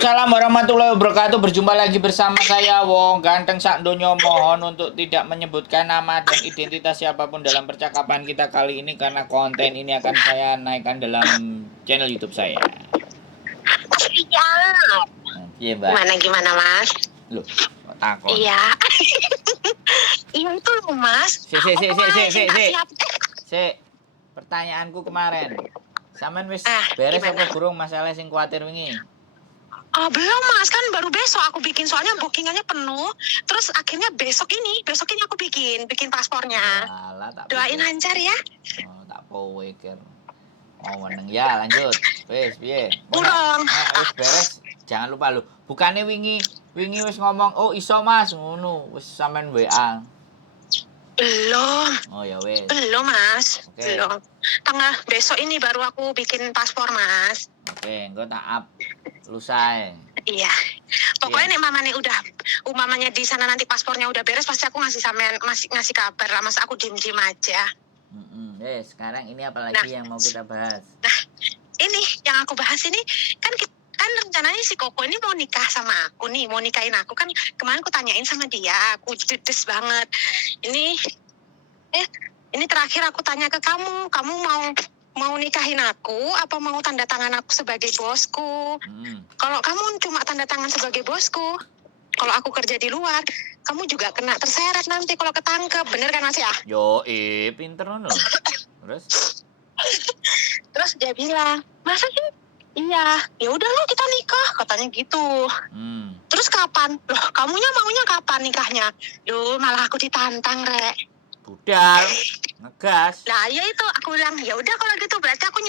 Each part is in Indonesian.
Salam warahmatullahi wabarakatuh. Berjumpa lagi bersama saya Wong Ganteng Sak Donya. Mohon untuk tidak menyebutkan nama dan identitas siapapun dalam percakapan kita kali ini karena konten ini akan saya naikkan dalam channel YouTube saya. Siap. Iya, Mbak. Gimana Mas? Loh, kok takon? Iya. Iya itu loh Mas. Pertanyaanku kemarin. Sampean wis Ah, beres gimana? apa burung masalah sing kuatir wingi? Belum Mas, kan baru besok aku bikin soalnya bookingannya penuh. Terus akhirnya besok ini aku bikin paspornya. Walah, tak Doain pikir. lancar ya. Oh, tak pikir. Oh, meneng ya, lanjut. Wis piye? Urung. Wis beres. Jangan lupa lu. Bukannya wingi wis ngomong, "Oh, iso Mas." Ngono, wis sampean WA. Belum. Oh ya wis. Belum Mas. Oke. Belum. Tengah besok ini baru aku bikin paspor Mas. Oke, engko tak up lusae. Iya. Pokoknya nih mamanya udah umamanya di sana nanti paspornya udah beres pasti aku ngasih sampean ngasih kabar lah Mas, aku diem-diem aja. Sekarang ini apa lagi yang mau kita bahas? Nah, ini yang aku bahas ini kan rencananya si Koko ini mau nikah sama aku nih, mau nikahin aku kan. Kemarin aku tanyain sama dia, aku judes banget. Ini terakhir aku tanya ke kamu mau nikahin aku apa mau tanda tangan aku sebagai bosku? Kalau kamu cuma tanda tangan sebagai bosku, kalau aku kerja di luar, kamu juga kena terseret nanti kalau ketangkep, bener kan Mas ya? Yo, pinter loh. Terus dia bilang, masa sih? Iya, ya udah lo kita nikah, katanya gitu. Terus kapan? Loh, kamunya maunya kapan nikahnya? Loh, malah aku ditantang, Rek. Budal, ngegas. Nah, ya itu aku bilang, ya udah kalau gitu berarti aku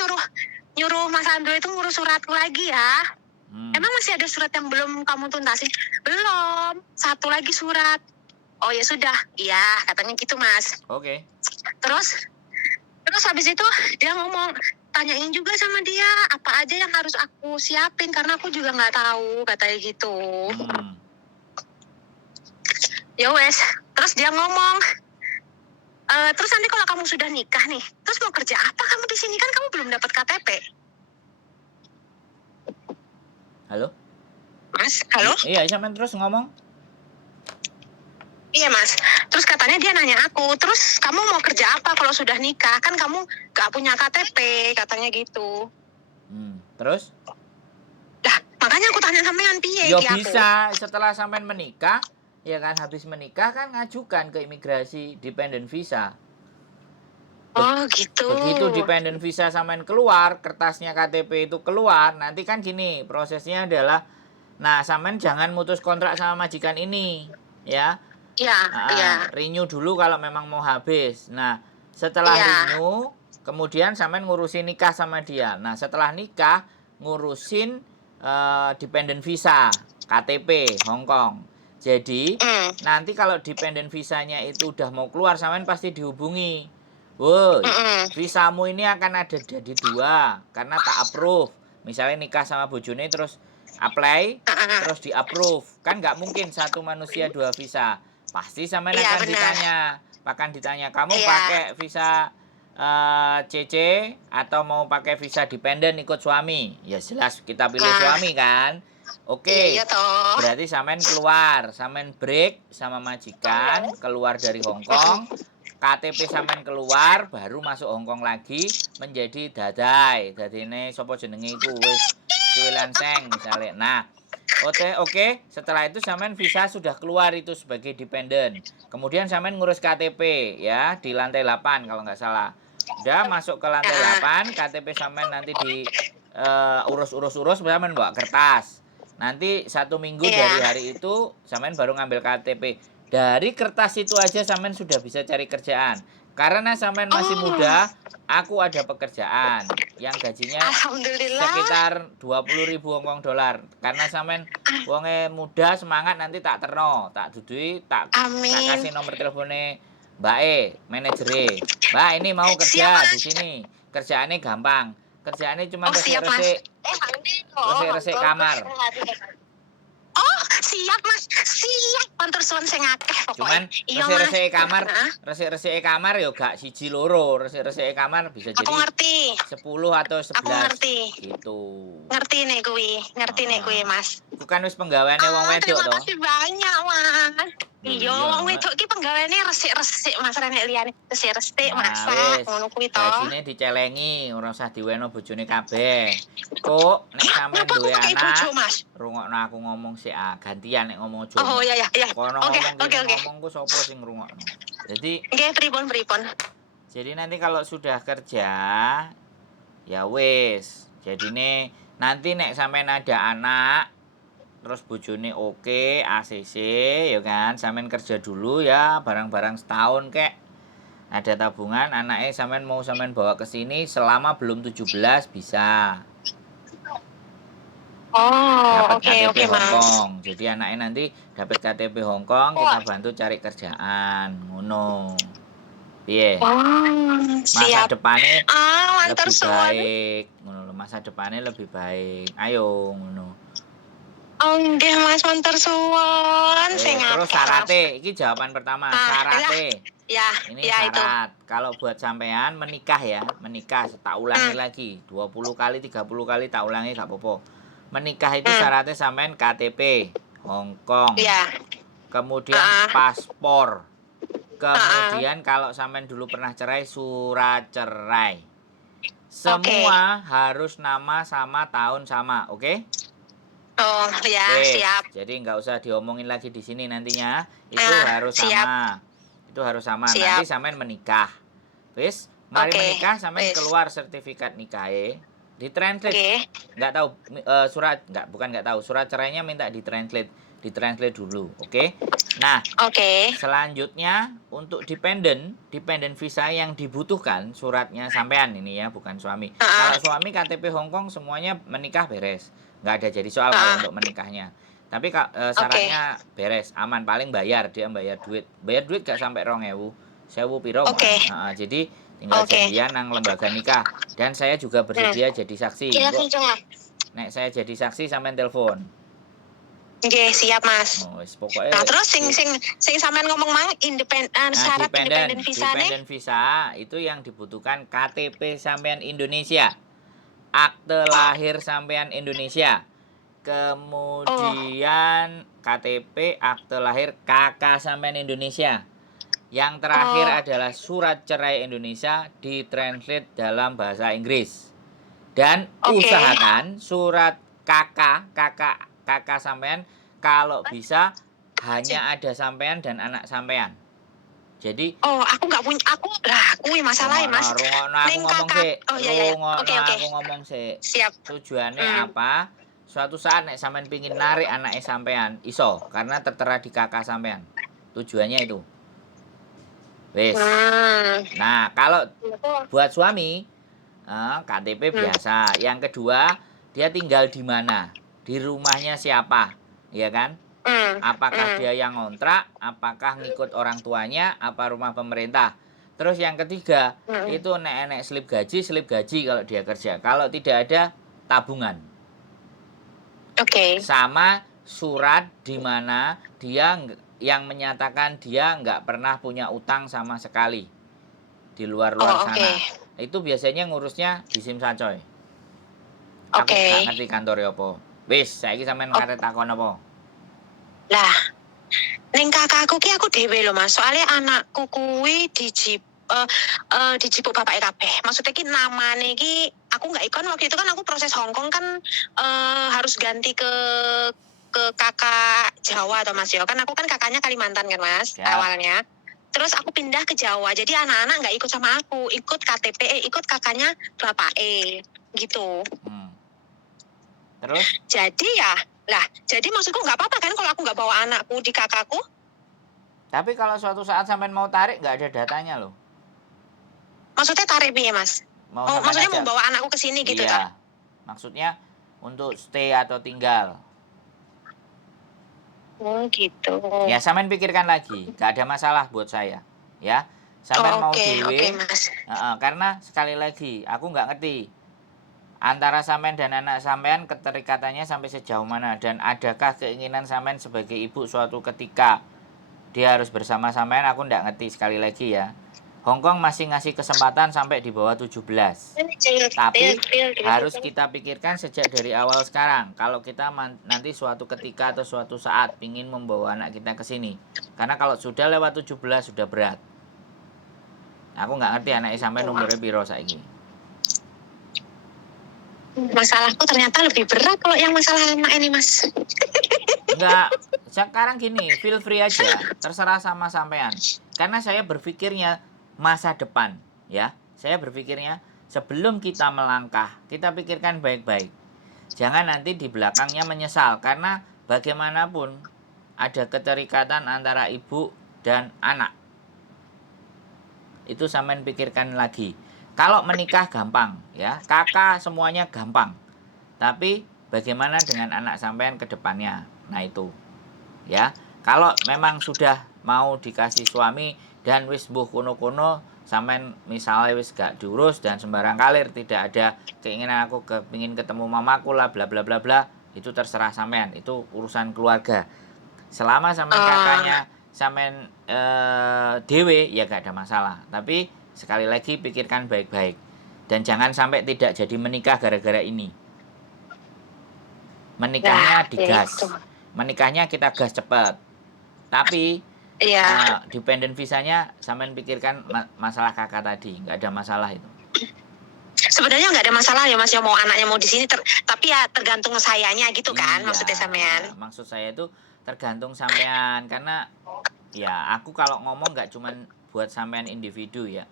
nyuruh Mas Andro itu ngurus suratku lagi ya. Emang masih ada surat yang belum kamu tuntasin? Belum, satu lagi surat. Oh ya sudah, iya katanya gitu Mas. Oke. Terus habis itu dia ngomong, tanyain juga sama dia apa aja yang harus aku siapin karena aku juga nggak tahu, katanya gitu. Ya wes, terus dia ngomong, terus nanti kalau kamu sudah nikah nih, terus mau kerja apa kamu di sini, kan kamu belum dapat KTP. Halo? Mas, halo? Iya, sampean terus ngomong. Iya Mas, terus katanya dia nanya aku, terus kamu mau kerja apa kalau sudah nikah, kan kamu gak punya KTP, katanya gitu. Terus? Nah, makanya aku tanya sampean piye. Yo bisa, setelah sampean menikah, ya kan habis menikah kan ngajukan ke imigrasi dependent visa. Oh gitu. Begitu dependent visa sampean keluar, kertasnya KTP itu keluar, nanti kan gini, prosesnya adalah, nah sampean jangan mutus kontrak sama majikan ini, ya. Iya. Renew dulu kalau memang mau habis. Nah, setelah renew, kemudian sampean ngurusin nikah sama dia. Nah, setelah nikah, ngurusin dependent visa, KTP, Hong Kong. Jadi, nanti kalau dependent visanya itu udah mau keluar, sampean pasti dihubungi. Woi, visamu ini akan ada jadi 2, karena tak approve. Misalnya nikah sama bojone terus apply, terus di approve. Kan nggak mungkin satu manusia 2 visa. Pasti sampean akan ditanya, kamu pakai visa CC atau mau pakai visa dependent ikut suami? Ya jelas kita pilih suami kan. Oke. Berarti sampean keluar, sampean break sama majikan, keluar dari Hong Kong. KTP sampean keluar, baru masuk Hong Kong lagi menjadi dadai. Dadine sapa jenenge iku wis Cilanseng misalnya. Nah, Oke, setelah itu sampean visa sudah keluar itu sebagai dependent. Kemudian sampean ngurus KTP ya di lantai 8 kalau nggak salah. Udah masuk ke lantai 8, KTP sampean nanti di urus sampean bawa kertas. Nanti 1 minggu dari hari itu sampean baru ngambil KTP. Dari kertas itu aja sampean sudah bisa cari kerjaan. Karena sampean masih muda, aku ada pekerjaan yang gajinya sekitar 20.000 Hongkong dolar. Karena sampean wonge muda semangat, nanti tak terno, tak dudui, tak kasih nomor teleponnya Mbak manajer. Mbak ini mau kerja di sini. Kerjaannya gampang. Kerjaannya cuma resik-resik kamar. Oh, Siap Mas, siap. Matur suwun sing akeh Cuman pokoknya. Iya Mas. resik-resik kamar yo gak siji loro, resik-resik kamar bisa Aku jadi ngerti. 10 atau Aku 11 ngerti. gitu. Ngerti nih kuwi Heeh. Mas. Iku kan wis penggaweane wong wedok Terima to. kasih banyak Mas. Lho Iya, iya. wong wedok ki penggaweane resik-resik Mas renek liyane. Resik-resik Nah, masak wis ngono kuwi to. gajine dicelengi, ora usah diweno bojone kabeh. Cuk, nek sampean Ngapa aku duwe pakai bojo anak, Mas? rungokno aku ngomong sik gantian nek ngomong aja. Oh ya ya ya. Kono Oke, ngomong oke, kene oke. ngomong ku sapa sing ngrungokno. Jadi Nggih, pripun? nanti kalau sudah kerja ya wis. Jadine nanti nek sampean ada anak terus bojone oke, ACC ya kan, sampean kerja dulu ya barang-barang setahun kek. Ada tabungan, anaknya sampean mau sampean bawa ke sini selama belum 17 bisa. Oh, Dapat oke, KTP oke, Hong Mas. Kong. Jadi anaknya nanti dapat KTP Hong Kong, kita bantu cari kerjaan, ngono. Piye? Oh, Masa siap. depannya Matur lebih suwun. baik, ngono lho. Masa depannya lebih baik. Ayo, ngono. Oh, nggih Mas, matur suwun sing Terus akeh, Mas. syaratnya, ini jawaban pertama, syaratnya. Ya, Ini ya itu. syarat. Kalau buat sampean menikah ya, menikah tak ulangi lagi, 20 kali, 30 kali tak ulangi gak apa-apa. Menikah itu syaratnya sampean KTP Hong Kong. Ya. Kemudian paspor. Kemudian kalau sampean dulu pernah cerai, surat cerai. Semua harus nama sama, tahun sama, oke? Oh, ya, siap. Jadi nggak usah diomongin lagi di sini nantinya. Itu harus siap. sama. Itu harus sama. Siap. Nanti sampean menikah. Wis, mari menikah sampean keluar sertifikat nikahnya. Ditranslate. Nggak tahu surat bukan nggak tahu. Surat cerainya minta ditranslate dulu, oke? Nah, selanjutnya untuk dependent visa yang dibutuhkan suratnya sampean ini ya, bukan suami. Kalau suami KTP Hong Kong semuanya menikah beres. Nggak ada jadi soal kalau untuk menikahnya. Tapi syaratnya beres, aman, paling bayar, dia bayar duit gak sampai 2.000, 1.000 piro. Jadi tinggal janjian nang lembaga nikah, dan saya juga bersedia jadi saksi. Nek saya jadi saksi sampean telepon. Nggih, siap Mas. Pokoknya nah terus sing sampean ngomong mang syarat independen visa Independent visa itu yang dibutuhkan KTP sampean Indonesia, akte lahir sampean Indonesia, kemudian KTP, akte lahir kakak sampean Indonesia. Yang terakhir adalah surat cerai Indonesia ditranslate dalam bahasa Inggris. Dan usahakan surat kakak sampean kalau bisa hanya ada sampean dan anak sampean. Jadi aku nggak punya, kuwi masalahnya Mas. Rungokno aku ngomong sih. Aku ngomong sih. Siap. Tujuannya apa? Suatu saat nek sampean pingin narik anaknya sampean, iso, karena tertera di kakak sampean. Tujuannya itu. Wis. Nah, kalau buat suami KTP biasa. Yang kedua, dia tinggal di mana? Di rumahnya siapa? Iya kan? Apakah dia yang ngontrak? Apakah ngikut orang tuanya? Apa rumah pemerintah? Terus yang ketiga, itu nek slip gaji kalau dia kerja. Kalau tidak ada, tabungan. Sama surat di mana dia yang menyatakan dia nggak pernah punya utang sama sekali di luar sana. Itu biasanya ngurusnya di Simsacoy. Aku gak ngerti kantor apa. Wis, saiki sampean ngarep takon apa? Lah, ning kakakku ki aku dhewe lho Mas. Soalnya anakku kuwi dijipuk bapake kabeh. Maksudnya ki namane ki aku nggak ikon waktu itu kan aku proses Hong Kong kan harus ganti ke kakak Jawa atau Mas yo. Kan aku kan kakaknya Kalimantan kan Mas awalnya. Terus aku pindah ke Jawa. Jadi anak-anak nggak ikut sama aku, ikut KTP, ikut kakaknya bapak gitu. Terus? Jadi jadi maksudku nggak apa-apa kan kalau aku nggak bawa anakku di kakakku? Tapi kalau suatu saat sampean mau tarik nggak ada datanya loh. Maksudnya tarik piye Mas? Maksudnya mau bawa anakku ke sini gitu kan? Maksudnya untuk stay atau tinggal. Gitu. Ya, sampean pikirkan lagi, gak ada masalah buat saya, ya. Sampean mau dewe, karena sekali lagi, aku nggak ngerti. Antara sampean dan anak sampean keterikatannya sampai sejauh mana, dan adakah keinginan sampean sebagai ibu suatu ketika dia harus bersama sampean? Aku ndak ngerti, sekali lagi ya. Hongkong masih ngasih kesempatan sampai di bawah 17. Tapi harus kita pikirkan sejak dari awal sekarang. Kalau kita nanti suatu ketika atau suatu saat ingin membawa anak kita ke sini. Karena kalau sudah lewat 17 sudah berat. Aku nggak ngerti anaknya sampai nomornya piro saiki. Masalahku ternyata lebih berat kalau yang masalah anak ini, Mas. Enggak, sekarang gini, feel free aja, terserah sama sampean. Karena saya berpikirnya masa depan, ya. Saya berpikirnya sebelum kita melangkah, kita pikirkan baik-baik. Jangan nanti di belakangnya menyesal, karena bagaimanapun ada keterikatan antara ibu dan anak. Itu sampean pikirkan lagi. Kalau menikah gampang, ya, kakak semuanya gampang. Tapi bagaimana dengan anak sampean ke depannya? Nah itu, ya. Kalau memang sudah mau dikasih suami dan wis mbuh kuno-kuno, sampean misalnya wis gak diurus dan sembarang kalir, tidak ada keinginan aku ingin ketemu mamaku lah, bla bla bla bla, itu terserah sampean. Itu urusan keluarga. Selama sampean kakaknya sampean dewe, ya gak ada masalah. Tapi sekali lagi pikirkan baik-baik, dan jangan sampai tidak jadi menikah gara-gara ini. Menikahnya digas, menikahnya kita gas cepat. Tapi dependent visanya sampean pikirkan masalah kakak tadi, nggak ada masalah itu. Sebenarnya nggak ada masalah ya Mas, ya mau anaknya mau di sini, tapi ya tergantung sayanya gitu kan, Iya, maksudnya sampean. Maksud saya itu tergantung sampean, karena ya aku kalau ngomong nggak cuman buat sampean individu ya.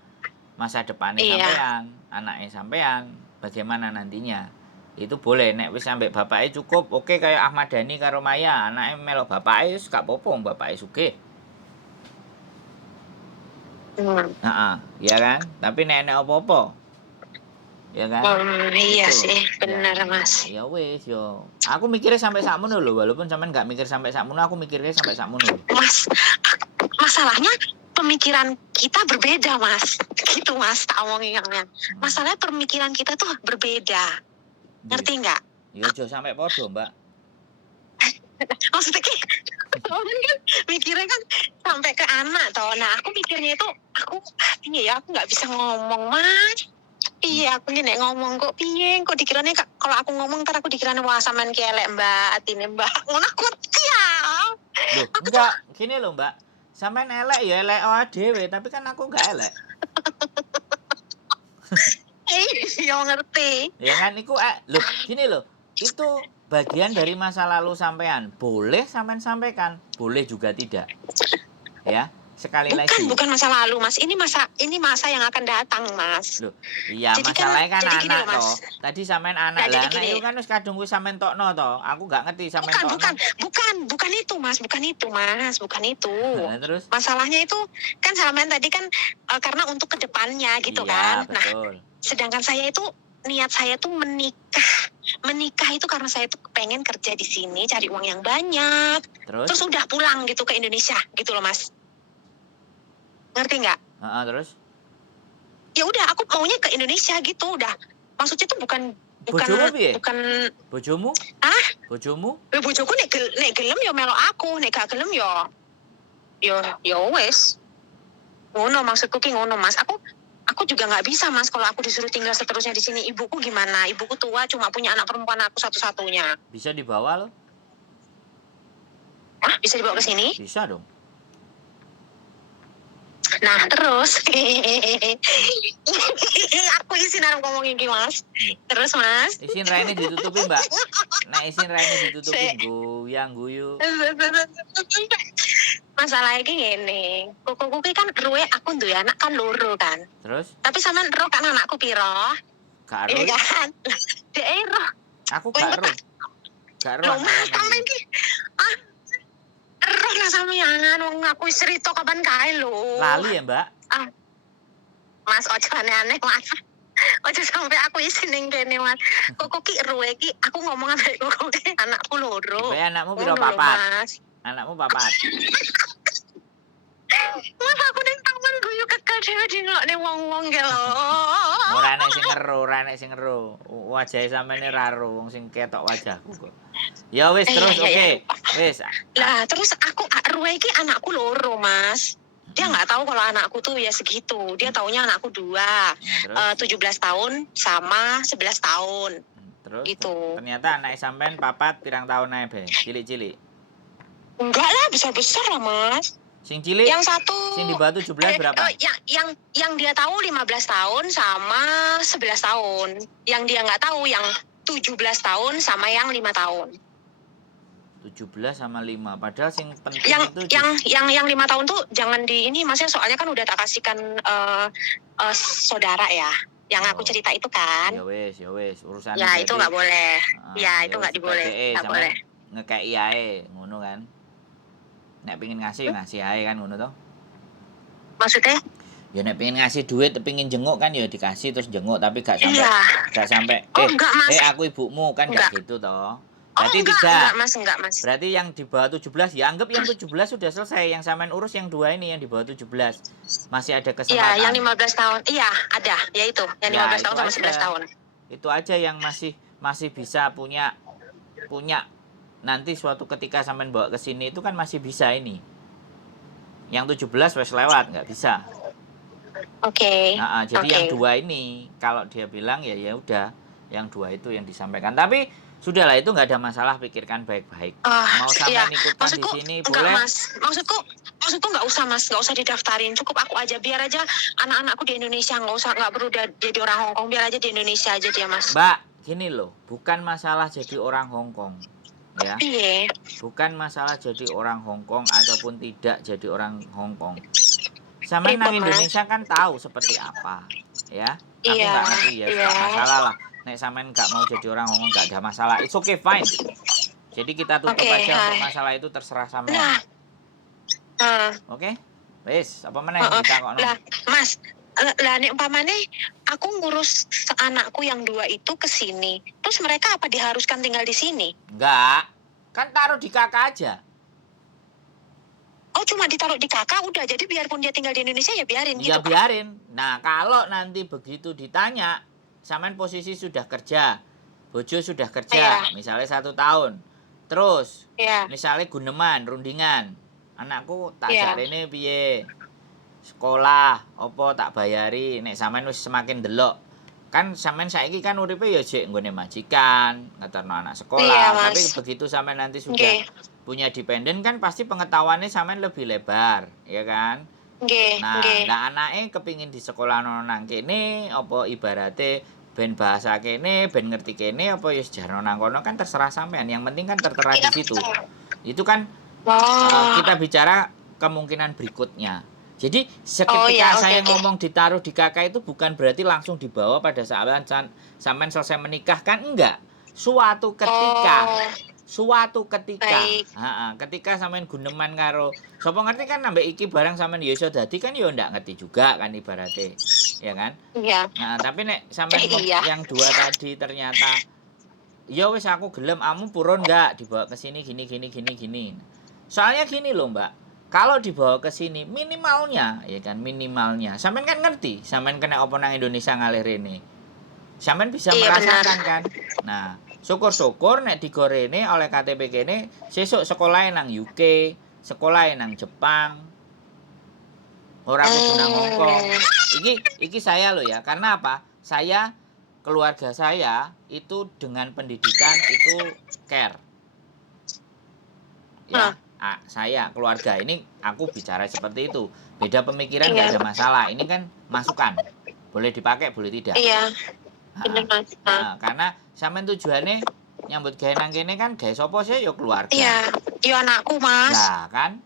Masa depannya sampean, anaknya sampean, bagaimana nantinya. Itu boleh nek wis ambek bapake cukup, oke, kayak Ahmad Dhani karo Maya, anake melok bapake wis gak apa-apa, bapake sugih. Ya kan? Tapi nek apa-apa, ya kan? Iya gitu. sih, benar ya, Mas. Ya wis yo. Aku mikirnya sampai sakmono lho, walaupun sampean gak mikir sampai sakmono, aku mikirnya sampai sakmono. Mas, masalahnya pemikiran kita berbeda, Mas. Gitu, Mas, tak omongin. Masalahnya pemikiran kita tuh berbeda. Ngerti nggak? Ya aja sampai podo, Mbak. Maksudnya kan mikirnya kan sampai ke anak toh. Nah, aku mikirnya itu aku nggak bisa ngomong, Mas. Iya, aku nek ngomong kok piye, kok dikirane kalau aku ngomong ntar aku dikirane wah sampean ki elek, Mbak, atine Mbak. Ngono aku ya. Loh, enggak, gini loh, Mbak. Sampean elek ya elek dhewe, tapi kan aku enggak elek. Iya, ngerti. Ya kan iku loh, gini loh. Itu bagian dari masa lalu sampean. Boleh sampean sampaikan, boleh juga tidak. Ya. Sekali lagi. Bukan masa lalu, Mas. Ini masa yang akan datang, Mas. Loh, iya, jadi masalahnya kan anak toh. Tadi sampean anak lah, anak itu kan wis kadung wis sampean tokno toh. Aku gak ngerti sampean tokno. Bukan itu, Mas. Bukan itu. Nah, terus? Masalahnya itu kan sampean tadi kan karena untuk kedepannya gitu kan. Betul. Nah, sedangkan saya itu niat saya tuh menikah itu karena saya tuh pengen kerja di sini, cari uang yang banyak. Terus udah pulang gitu ke Indonesia gitu loh, Mas. Ngerti nggak? Terus? Ya udah, aku maunya ke Indonesia gitu udah. Maksudnya tuh bukan bojomu? Bojomu? Bojoku nek gelem ya melok aku, nek gak gelem ya wes. Ngono maksudku ki ngono, Mas. Aku juga nggak bisa, Mas, kalau aku disuruh tinggal seterusnya di sini. Ibuku gimana? Ibuku tua, cuma punya anak perempuan aku satu-satunya. Bisa dibawa loh. Bisa dibawa ke sini? Bisa dong. Nah, terus aku izin harus ngomongin gini, Mas. Terus, Mas. Izin raine ditutupin, Mbak. Nah, izin raine ditutupin, goyang guyu. Masalahnya gini, kuku kan ruwe aku duwe anak kan loro kan. Terus? Tapi sampean ero kan anakku piro? Gak ero. Iya kan? Dek ero. Aku gak ero. Loh, Mas, sampean ki roh lah sampean, wong aku cerita kapan kae lho. Lali ya, Mbak? Mas, ojo aneh-aneh, Mas. Ojo sampe aku isin ning kene, Mas. Kok ki ruwe ki aku ngomong ambek kok ki anakku loro. Anakmu piro papat? Anakmu papat. Mas aku ning taman guyu kekel dhewe dingelokne wong-wong ge lho. Ora nek sing ero. Wajahe sampeyan ora ero wong sing ketok wajahku kok. Ya wis terus oke. Wis. Lah terus aku Arwah iki anakku loro, Mas. Dia nggak tahu kalau anakku tuh ya segitu. Dia taunya anakku 2, 17 tahun sama 11 tahun. Terus Gitu. ternyata anak sampean papat pirang tahun ae be, cilik-cilik. Enggak lah, besar-besar lah, Mas. Sing cilik? Yang satu sing di bawah 17 berapa? Yang dia tahu 15 tahun sama 11 tahun. Yang dia nggak tahu yang 17 tahun sama yang 5 tahun. 17 sama 5. Padahal sing penting itu yang 5 tahun tuh jangan di ini Mas ya, soalnya kan udah tak kasihkan saudara ya. Yang aku cerita itu kan. Ya wis, urusan ya itu nggak boleh. Ya itu nggak diboleh. Nggak boleh. Ngekei ae, ngono kan. Nek pengin ngasih ae kan ngono toh. Maksudnya? Ya nek pengen ngasih duit, pengen jenguk kan ya dikasih terus jenguk, tapi gak sampai gak sampai enggak, Mas. Aku ibumu kan enggak gitu toh. Berarti enggak, Mas. Berarti yang di bawah 17 ya anggap yang 17 sudah selesai, yang sampean urus yang 2 ini yang di bawah 17. Masih ada kesempatan. Iya, yang 15 tahun. Iya, ada. Ya itu, yang 15 tahun sama 11 tahun. Itu aja yang masih bisa punya nanti suatu ketika sampean bawa ke sini itu kan masih bisa ini. Yang 17 wes lewat, nggak bisa. Oke. Nah, jadi yang 2 ini kalau dia bilang ya udah, yang 2 itu yang disampaikan. Tapi sudahlah, itu nggak ada masalah, pikirkan baik-baik. Mau sampean ikutan di sini boleh. Mas. Maksudku nggak usah, Mas, nggak usah didaftarin. Cukup aku aja, biar aja anak-anakku di Indonesia, nggak perlu jadi orang Hong Kong, biar aja di Indonesia aja dia, Mas. Mbak, gini loh, bukan masalah jadi orang Hong Kong. Ya. Iya. Bukan masalah jadi orang Hong Kong ataupun tidak jadi orang Hong Kong. Sama nang Indonesia kan tahu seperti apa, ya. Aku nggak ngerti ya, nggak masalah lah. Nek sampean nggak mau jadi orang Hong Kong nggak ada masalah. It's okay, fine. Jadi kita tutup aja untuk masalah itu, terserah sampean. Oke? Wis, apa meneh ditakokno? Lah, Mas, nek umpamane aku ngurus anakku yang 2 itu ke sini, terus mereka apa diharuskan tinggal di sini? Enggak. Kan taruh di kakak aja. Oh, cuma ditaruh di kakak udah. Jadi biarpun dia tinggal di Indonesia ya biarin gitu. Ya biarin. Nah, kalau nanti begitu ditanya, sampean posisi sudah kerja, bojo sudah kerja, misalnya 1 tahun. Terus, misalnya guneman, rundingan. Anakku tak jarene piye? Sekolah, opo tak bayari, nek sampean wis semakin delok. Kan sampean saiki kan uripe ya jek nggone majikan, ngeterno anak sekolah. Tapi begitu sampean nanti sudah punya dependen kan pasti pengetahuannya sampean lebih lebar, ya kan? Nah, anake kepingin di sekolah nang kene, apa ibarate ben bahasa kene, ben ngerti kene, apa ya sejarah nang kono kan terserah sampean. Yang penting kan tertera di situ. Itu kan kita bicara kemungkinan berikutnya. Jadi seketika saya ngomong ditaruh di kakak itu bukan berarti langsung dibawa pada saat sampean selesai menikah, kan enggak. Suatu ketika ketika sampean guneman karo sapa ngerti kan nambah iki barang sampean ya iso dadi kan ya ndak ngerti juga kan ibaratnya, ya kan? Iya. Nah, tapi nek sampean yang 2 tadi ternyata ya wis aku gelem, amu purun enggak dibawa ke sini gini. Soalnya gini loh, Mbak. Kalau dibawa ke sini minimalnya, ya kan, minimalnya sampean kan ngerti, sampean kena apa nang Indonesia ngalih rene. Sampean bisa merasakan kan. Nah, syukur-syukur nek digorene oleh KTP kene, sesuk sekolah nang UK, sekolah nang Jepang. Ora kudu nang Hong Kong. Iki saya loh ya, karena apa? Saya, keluarga saya itu dengan pendidikan itu care. Ya. Saya, keluarga ini aku bicara seperti itu. Beda pemikiran nggak ada masalah. Ini kan masukan. Boleh dipakai, boleh tidak. Iya. Bener, Mas. Karena sampean tujuannya nyambut gawe nang kene kan gawe sapa sih ya keluarga. Iya, ya anakku, Mas. Nah, kan?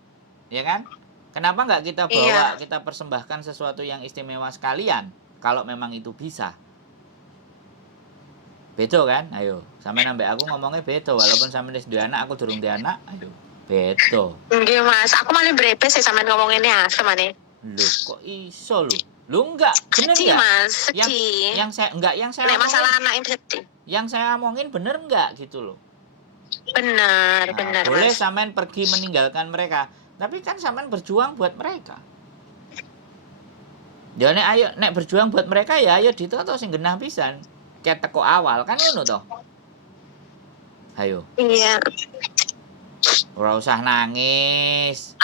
Ya kan? Kenapa nggak kita bawa, kita persembahkan sesuatu yang istimewa sekalian kalau memang itu bisa. Bedo kan? Ayo, sampean ambek aku ngomongnya bedo, walaupun sampean wis duwe anak, aku durung duwe anak. Ayo. Beto. Nggih, Mas. Aku malah brepes ya sampean ngomonginne asem maneh. Loh, kok iso lho? Lu enggak, bener enggak? Mas, yang saya nek masalah anak yang sedih. Yang saya omongin bener enggak gitu loh. Benar, benar. Boleh sampean pergi meninggalkan mereka, tapi kan sampean berjuang buat mereka. Ya nek berjuang buat mereka ya ayo ditoto sing genah pisan. Ket teko awal kan ngono to. Ayo. Iya. Ora usah nangis.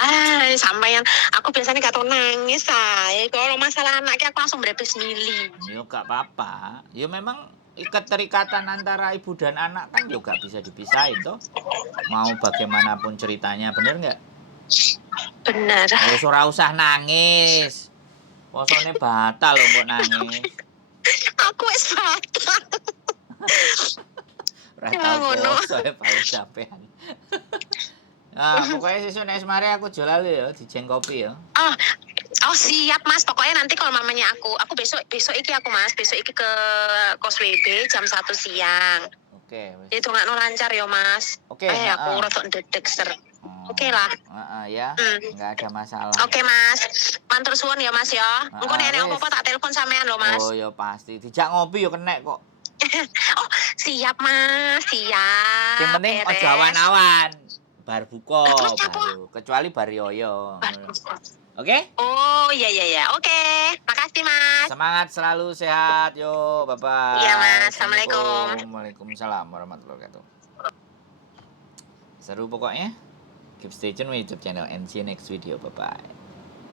Sampeyan aku biasanya gak tau nangis saya. Kalau masalah anaknya aku langsung berepis mili. Yo gak apa-apa. Yo memang keterikatan antara ibu dan anak kan juga bisa dipisahin toh. Mau bagaimanapun ceritanya, bener nggak? Benar. Wis ora usah nangis. Posone batal lho mbok nangis. Aku wis batal. Ora tau poso paling sampean. Nah, pokoknya sesuk nek mari aku jual ya, dijeng kopi ya. Oh siap Mas, pokoknya nanti kalau mamanya aku besok iki aku Mas, besok iki ke kos WB jam 1 siang. Oke, wis. Itu nggak lancar ya Mas. Oke, aku rotok dedek ser. Oke lah. Ya, nggak ada masalah. Oke Mas, mantur suwun ya Mas ya. Engko nek apa-apa tak telepon sampean lho Mas. Oh ya pasti, dijak ngopi yo kenek kok. Oh siap Mas, siap. Yang penting ojo awan-awan. Bar buka baru, kecuali bar yoyo. Oke? Oh iya. Oke. Makasih Mas. Semangat selalu, sehat. Yo, bye-bye. Iya Mas, Assalamualaikum. Waalaikumsalam warahmatullahi wabarakatuh. Seru pokoknya. Keep stay tune with YouTube channel and see you next video. Bye-bye.